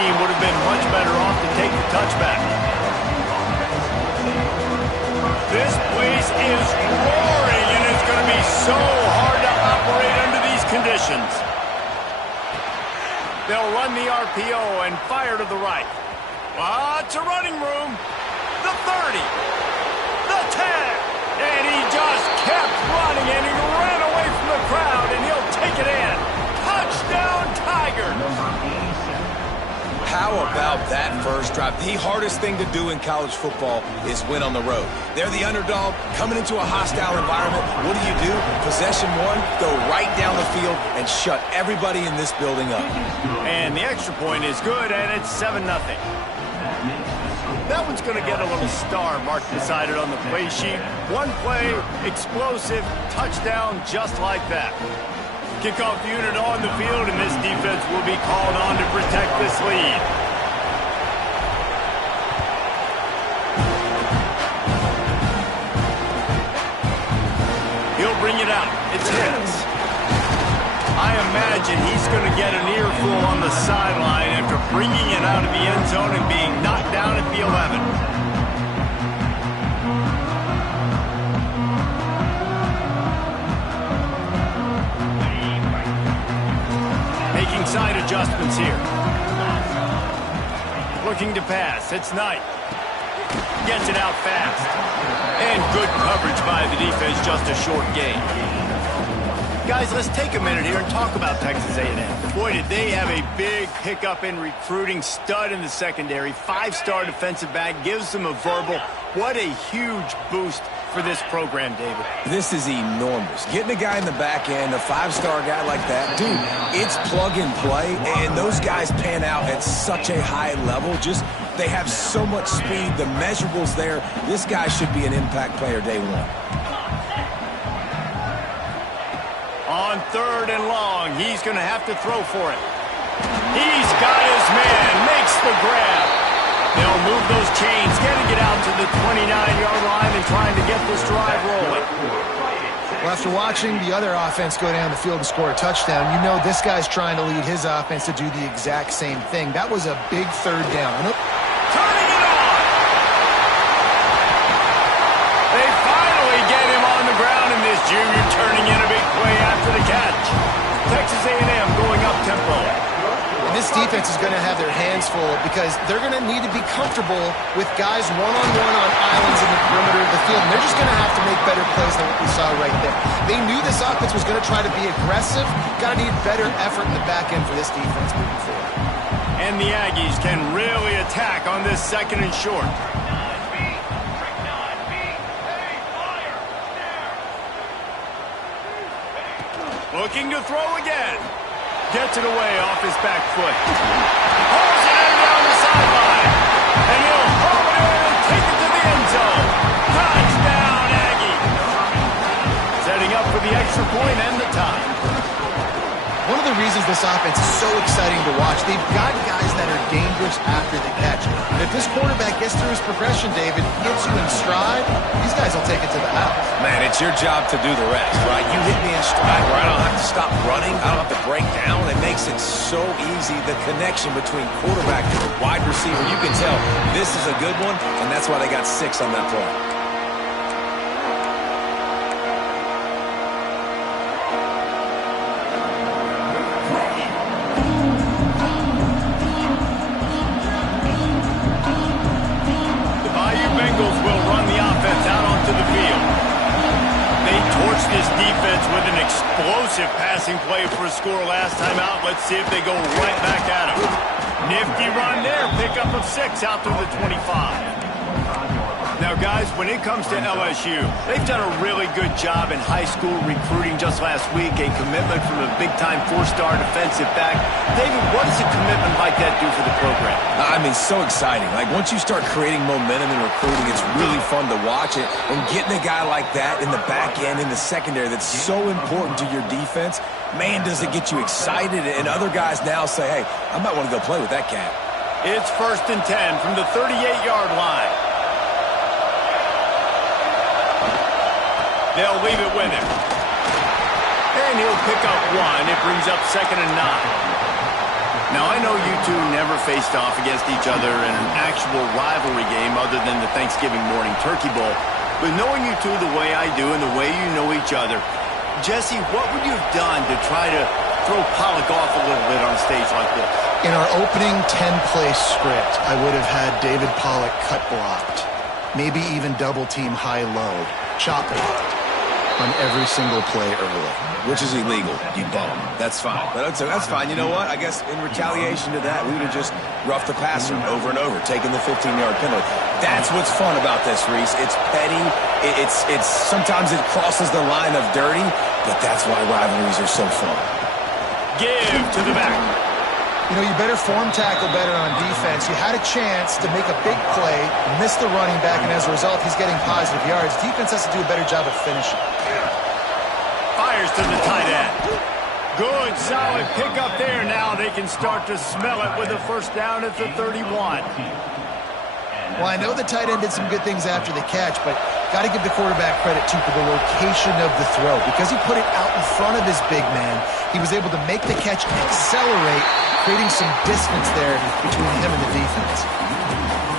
team would have been much better off to take the touchback. This place is roaring, and it's going to be so hard to operate under these conditions. They'll run the RPO and fire to the right. Lots of running room. The 30. The 10. And he just kept running, and he ran away from the crowd, and he'll take it in. Touchdown, Tigers. How about that first drive? The hardest thing to do in college football is win on the road. They're the underdog coming into a hostile environment. What do? Possession one, go right down the field and shut everybody in this building up. And the extra point is good, and it's 7-0. That one's going to get a little star marked beside it on the play sheet. One play, explosive, touchdown just like that. Kickoff unit on the field, and this defense will be called on to protect this lead. He'll bring it out. It's his. I imagine he's going to get an earful on the sideline after bringing it out of the end zone and being knocked down at the 11. Making side adjustments here. Looking to pass. It's Knight. Gets it out fast. And good coverage by the defense, just a short gain. Guys, let's take a minute here and talk about Texas A&M. Boy, did they have a big pickup in recruiting. Stud in the secondary. 5-star defensive back. Gives them a verbal. What a huge boost for this program, David. This is enormous. Getting a guy in the back end, a 5-star guy like that, dude, it's plug and play, and those guys pan out at such a high level. Just, they have so much speed. The measurables there. This guy should be an impact player day one. On 3rd and long, he's going to have to throw for it. He's got his man, makes the grab. They'll move those chains, getting it out to the 29-yard line and trying to get this drive rolling. Well, after watching the other offense go down the field and score a touchdown, you know this guy's trying to lead his offense to do the exact same thing. That was a big 3rd down. Turning it on! They finally get him on the ground, and this junior turning in a big play after the catch. Texas A&M going up-tempo. And this defense is going to have their hands full because they're going to need to be comfortable with guys one-on-one on islands in the perimeter of the field. And they're just going to have to make better plays than what we saw right there. They knew this offense was going to try to be aggressive. Got to need better effort in the back end for this defense moving forward. And the Aggies can really attack on this 2nd and short. Looking to throw again. Gets it away off his back foot. Hauls it in down the sideline. And he'll haul it in and take it to the end zone. Touchdown, Aggie. Setting up for the extra point and the tie. One of the reasons this offense is so exciting to watch, they've got guys that are dangerous after the catch. And if this quarterback gets through his progression, David, gets you in stride, these guys will take it to the house. Man, it's your job to do the rest, right? You hit me in stride where I don't have to stop running. I don't have to break down. It makes it so easy. The connection between quarterback and wide receiver, you can tell this is a good one, and that's why they got 6 on that play. This defense with an explosive passing play for a score last time out. Let's see if they go right back at him. Nifty run there. Pickup of 6 out to the 25. Now, guys, when it comes to LSU, they've done a really good job in high school recruiting just last week. A commitment from a big-time 4-star defensive back. David, what does a commitment like that do for the program? I mean, so exciting. Like, once you start creating momentum in recruiting, it's really fun to watch it. And getting a guy like that in the back end, in the secondary, that's so important to your defense, man, does it get you excited. And other guys now say, hey, I might want to go play with that cat. It's 1st and 10 from the 38-yard line. They'll leave it with him. And he'll pick up 1. It brings up 2nd and 9. Now, I know you two never faced off against each other in an actual rivalry game other than the Thanksgiving morning turkey bowl. But knowing you two the way I do and the way you know each other, Jesse, what would you have done to try to throw Pollock off a little bit on a stage like this? In our opening 10-play script, I would have had David Pollock cut blocked. Maybe even double-team high-low, chop blocked on every single play early. Which is illegal, you bum. That's fine. But that's fine. You know what? I guess in retaliation to that, we would have just roughed the passer over and over, taking the 15-yard penalty. That's what's fun about this, Reese. It's petty. It's sometimes it crosses the line of dirty, but that's why rivalries are so fun. Give to the back. You know, you better form tackle better on defense. You had a chance to make a big play, miss the running back, and as a result, he's getting positive yards. Defense has to do a better job of finishing. Fires to the tight end. Good, solid pickup there. Now they can start to smell it with a first down at the 31. Well, I know the tight end did some good things after the catch, but got to give the quarterback credit, too, for the location of the throw. Because he put it out in front of his big man, he was able to make the catch and accelerate, creating some distance there between him and the defense.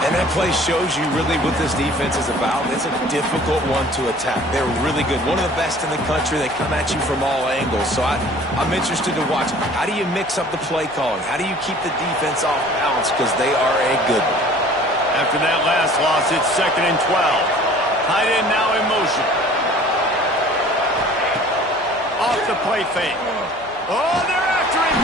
And that play shows you really what this defense is about. It's a difficult one to attack. They're really good. One of the best in the country. They come at you from all angles. So I'm interested to watch. How do you mix up the play calling? How do you keep the defense off balance? Because they are a good one. After that last loss, it's 2nd and 12. Tight end now in motion. Off the play fake. Oh, they're after him.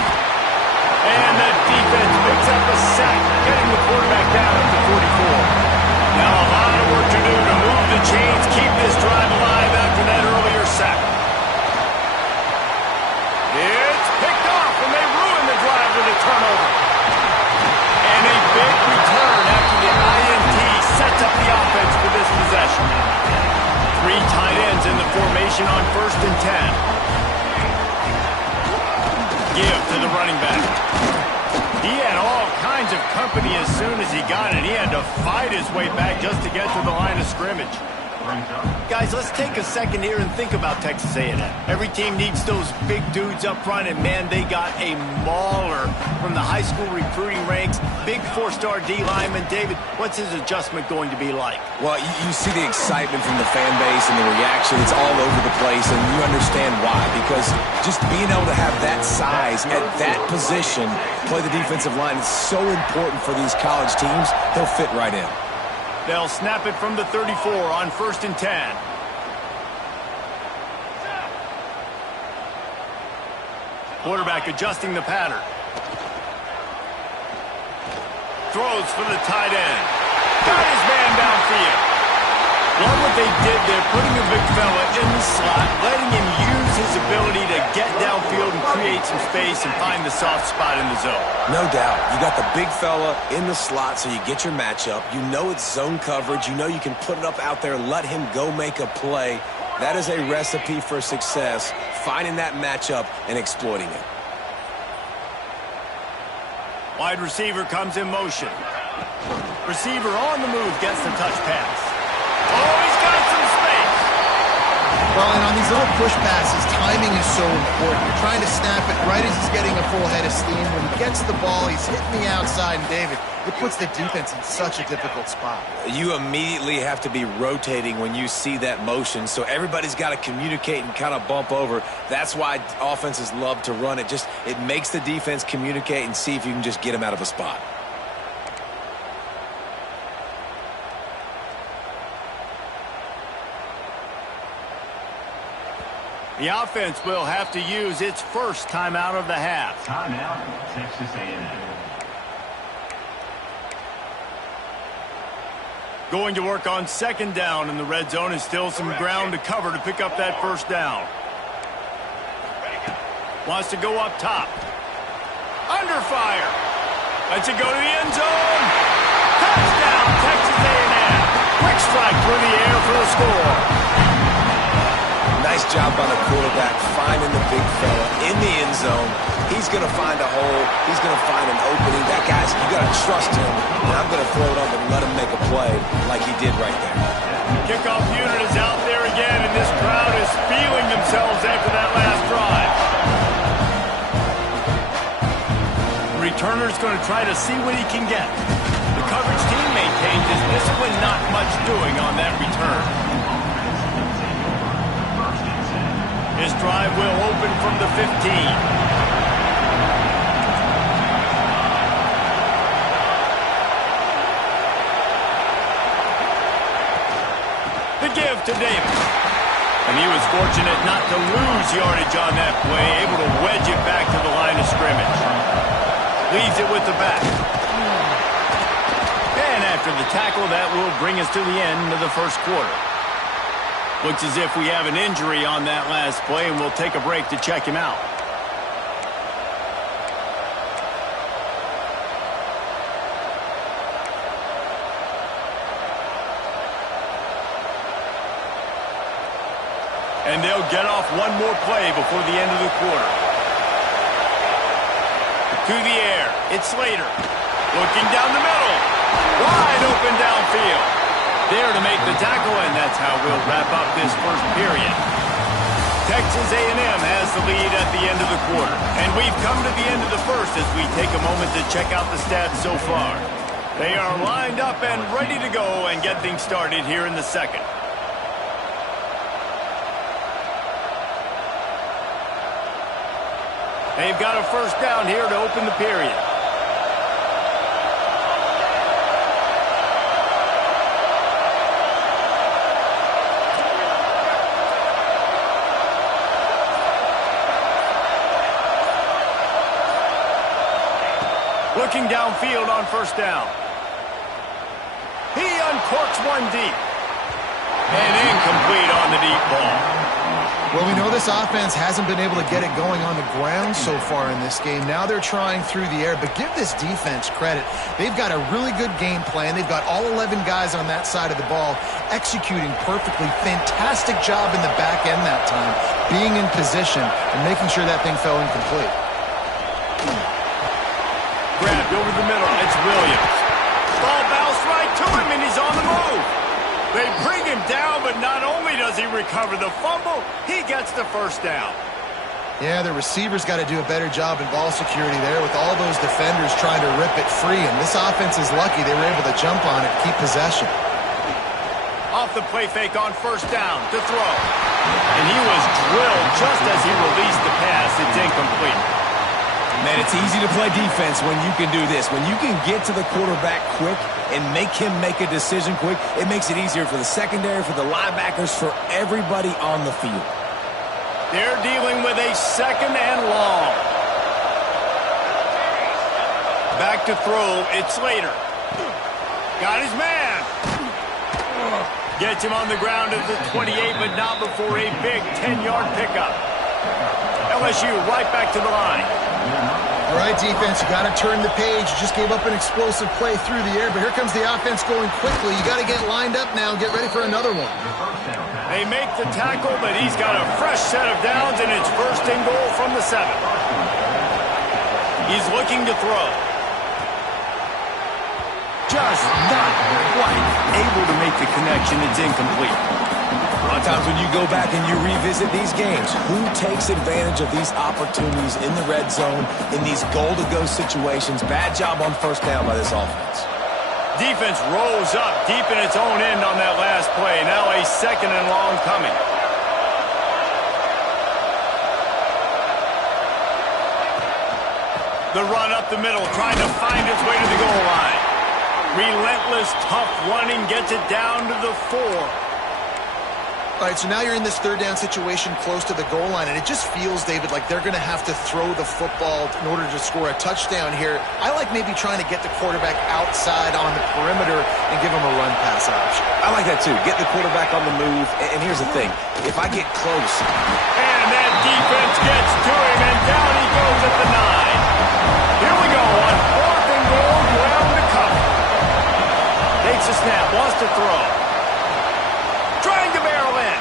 And the defense picks up a sack, getting the quarterback down at the 44. Now a lot of work to do to move the chains, keep this drive alive after that earlier sack. It's picked off, and they ruin the drive with a turnover. And a big return after the INT sets up the offense for this possession. 3 tight ends in the formation on 1st and 10. Give to the running back. He had all kinds of company as soon as he got it. He had to fight his way back just to get to the line of scrimmage. Guys, let's take a second here and think about Texas A&M. Every team needs those big dudes up front, and man, they got a mauler from the high school recruiting ranks. Big 4-star D lineman. David, what's his adjustment going to be like? Well, you see the excitement from the fan base and the reaction. It's all over the place, and you understand why. Because just being able to have that size at that position, play the defensive line, is so important for these college teams. He'll fit right in. They'll snap it from the 34 on 1st and 10. Quarterback adjusting the pattern. Throws for the tight end. Got his man downfield. Love what they did there, putting a big fella in the slot, letting him use his ability to get downfield and create some space and find the soft spot in the zone. No doubt. You got the big fella in the slot, so you get your matchup. You know it's zone coverage. You know you can put it up out there, let him go make a play. That is a recipe for success, finding that matchup and exploiting it. Wide receiver comes in motion. Receiver on the move gets the touch pass. Oh, he's got some space. Well, and on these little push passes, timing is so important. You're trying to snap it right as he's getting a full head of steam. When he gets the ball, he's hitting the outside, and David, it puts the defense in such a difficult spot. You immediately have to be rotating when you see that motion, so everybody's got to communicate and kind of bump over. That's why offenses love to run it. It makes the defense communicate and see if you can just get them out of a spot. The offense will have to use its first timeout of the half. Timeout, Texas A&M. Going to work on 2nd down in the red zone, and still some ground to cover to pick up that first down. Wants to go up top. Under fire. Lets it go to the end zone. Touchdown, Texas A&M. Quick strike through the air for the score. Nice job by the quarterback finding the big fella in the end zone. He's going to find a hole. He's going to find an opening. That guy's, you got to trust him. And I'm going to throw it up and let him make a play like he did right there. Kickoff unit is out there again, and this crowd is feeling themselves after that last drive. returner's going to try to see what he can get. The coverage team maintains his discipline, not much doing on that return. His drive will open from the 15. The give to Davis. And he was fortunate not to lose yardage on that play, able to wedge it back to the line of scrimmage. Leaves it with the back. And after the tackle, that will bring us to the end of the first quarter. Looks as if we have an injury on that last play, and we'll take a break to check him out. And they'll get off one more play before the end of the quarter. To the air, it's Slater. Looking down the middle. Wide open downfield. There to make the tackle, and that's how we'll wrap up this first period. Texas A&M has the lead at the end of the quarter. And we've come to the end of the first as we take a moment to check out the stats so far. They are lined up and ready to go and get things started here in the second. They've got a first down here to open the period. Looking downfield on first down. He uncorks one deep. And incomplete on the deep ball. Well, we know this offense hasn't been able to get it going on the ground so far in this game. Now they're trying through the air, but give this defense credit. They've got a really good game plan. They've got all 11 guys on that side of the ball executing perfectly. Fantastic job in the back end that time, being in position and making sure that thing fell incomplete. Grabbed over the middle. It's Williams. Ball bounced right to him, and he's on the move. They bring him down, but not only does he recover the fumble, he gets the first down. Yeah, the receivers got to do a better job in ball security there with all those defenders trying to rip it free. And this offense is lucky they were able to jump on it, keep possession. Off the play fake on first down to throw. And he was drilled just as he released the pass. It's incomplete. Man, it's easy to play defense when you can do this. When you can get to the quarterback quick and make him make a decision quick, it makes it easier for the secondary, for the linebackers, for everybody on the field. They're dealing with a second and long. Back to throw, it's Slater. Got his man. Gets him on the ground at the 28, but not before a big 10-yard pickup. LSU right back to the line. All right, defense, you got to turn the page. You just gave up an explosive play through the air, but here comes the offense going quickly. You got to get lined up now and get ready for another one. They make the tackle, but he's got a fresh set of downs, and it's first and goal from the 7. He's looking to throw. Just not quite able to make the connection. It's incomplete. A lot of times when you go back and you revisit these games, who takes advantage of these opportunities in the red zone, in these goal-to-go situations? Bad job on first down by this offense. Defense rose up deep in its own end on that last play. Now a second and long coming. The run up the middle, trying to find its way to the goal line. Relentless, tough running, gets it down to the 4. All right, so now you're in this third down situation close to the goal line, and it just feels, David, like they're going to have to throw the football in order to score a touchdown here. I like maybe trying to get the quarterback outside on the perimeter and give him a run-pass option. I like that, too. Get the quarterback on the move. And here's the thing. If I get close. And that defense gets to him, and down he goes at the 9. Here we go on fourth and goal, ground to cover. Takes a snap, wants to throw. Trying to barrel in.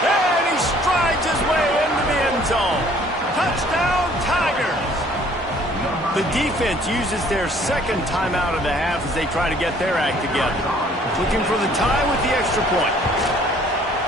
And he strides his way into the end zone. Touchdown, Tigers. The defense uses their second timeout of the half as they try to get their act together. Looking for the tie with the extra point.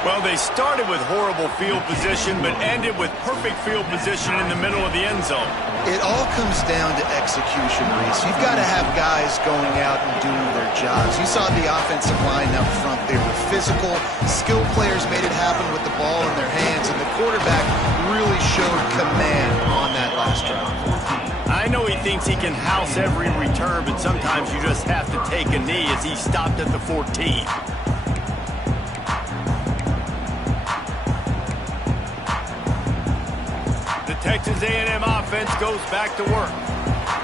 Well, they started with horrible field position, but ended with perfect field position in the middle of the end zone. It all comes down to execution, Reese. You've got to have guys going out and doing their jobs. You saw the offensive line up front. They were physical. Skilled players made it happen with the ball in their hands, and the quarterback really showed command on that last drive. I know he thinks he can house every return, but sometimes you just have to take a knee as he stopped at the 14. The Texas A&M offense goes back to work.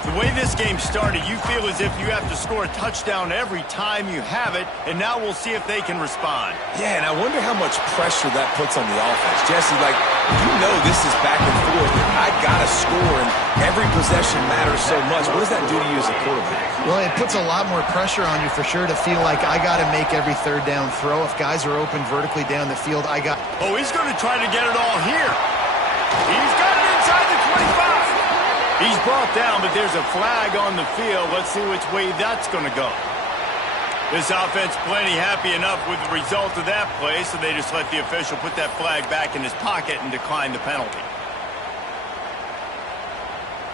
The way this game started, you feel as if you have to score a touchdown every time you have it, and now we'll see if they can respond. Yeah, and I wonder how much pressure that puts on the offense. Jesse, like, you know this is back and forth, and I got to score, and every possession matters so much. What does that do to you as a quarterback? Well, it puts a lot more pressure on you for sure to feel like I got to make every third down throw. If guys are open vertically down the field, I got... Oh, he's going to try to get it all here. He's got it inside the 25. He's brought down, but there's a flag on the field. Let's see which way that's going to go. This offense plenty happy enough with the result of that play, so they just let the official put that flag back in his pocket and decline the penalty.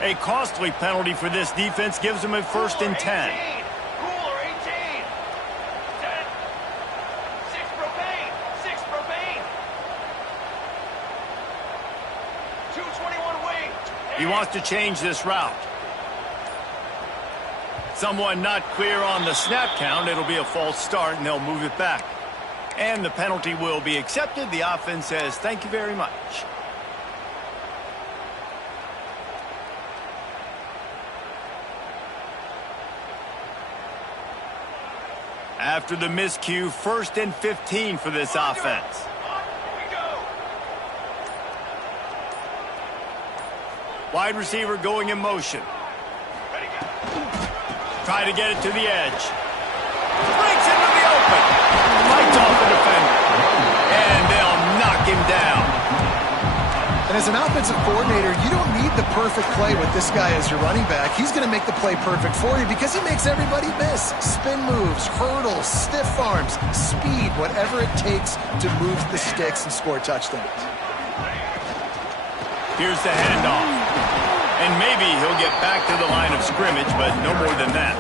A costly penalty for this defense gives them a 1st and 10. Cooler 18. 10. 6 propane. 6 propane. 221 wing. He wants to change this route. Someone not clear on the snap count. It'll be a false start, and they'll move it back. And the penalty will be accepted. The offense says, thank you very much. After the miscue, 1st and 15 for this offense. Wide receiver going in motion. Try to get it to the edge. Breaks into the open. Fights off the defender. And they'll knock him down. And as an offensive coordinator, you don't need the perfect play with this guy as your running back. He's going to make the play perfect for you because he makes everybody miss. Spin moves, hurdles, stiff arms, speed, whatever it takes to move the sticks and score touchdowns. Here's the handoff. And maybe he'll get back to the line of scrimmage, but no more than that.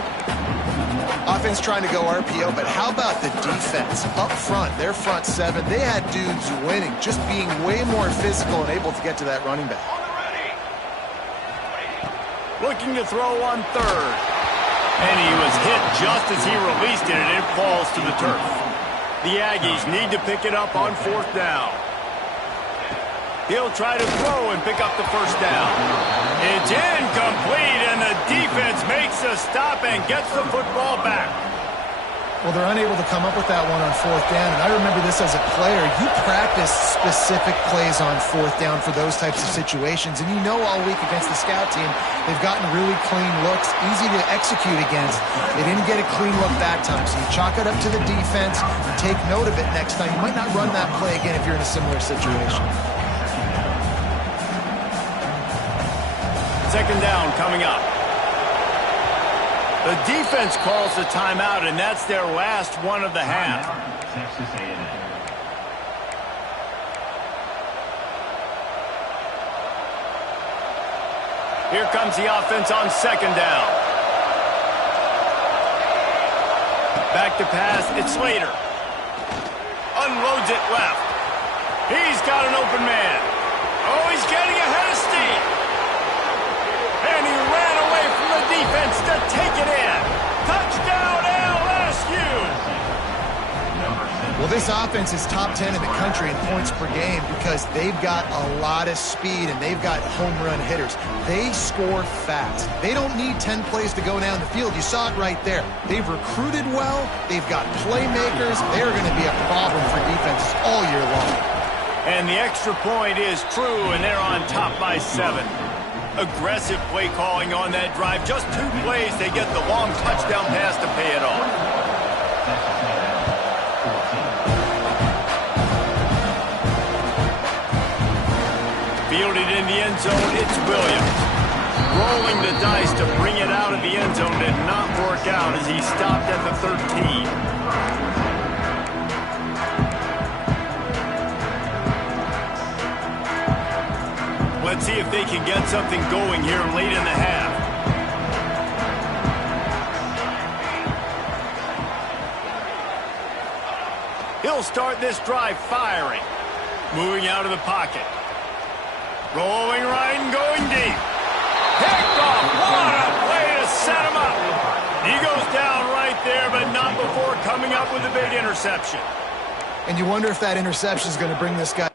Offense trying to go RPO, but how about the defense? Up front, their front seven, they had dudes winning, just being way more physical and able to get to that running back. Looking to throw on 3rd. And he was hit just as he released it, and it falls to the turf. The Aggies need to pick it up on 4th down. He'll try to throw and pick up the 1st down. It's incomplete, and the defense makes a stop and gets the football back. Well, they're unable to come up with that one on 4th down, and I remember this as a player. You practice specific plays on 4th down for those types of situations, and you know all week against the scout team, they've gotten really clean looks, easy to execute against. They didn't get a clean look that time, so you chalk it up to the defense and take note of it next time. You might not run that play again if you're in a similar situation. 2nd down coming up. The defense calls the timeout, and that's their last one of the half. Texas A&M. Here comes the offense on 2nd down. Back to pass, it's Slater. Unloads it left. He's got an open man. Oh, he's getting ahead of steam. And he ran away from the defense to take it in. Touchdown, LSU! Well, this offense is top 10 in the country in points per game because they've got a lot of speed and they've got home run hitters. They score fast. They don't need 10 plays to go down the field. You saw it right there. They've recruited well. They've got playmakers. They're going to be a problem for defenses all year long. And the extra point is true, and they're on top by 7. Aggressive play calling on that drive. Just 2 plays, they get the long touchdown pass to pay it off. Fielded in the end zone, it's Williams. Rolling the dice to bring it out of the end zone did not work out as he stopped at the 13. See if they can get something going here late in the half. He'll start this drive firing. Moving out of the pocket. Rolling right and going deep. Picked off. What a play to set him up. He goes down right there, but not before coming up with a big interception. And you wonder if that interception is going to bring this guy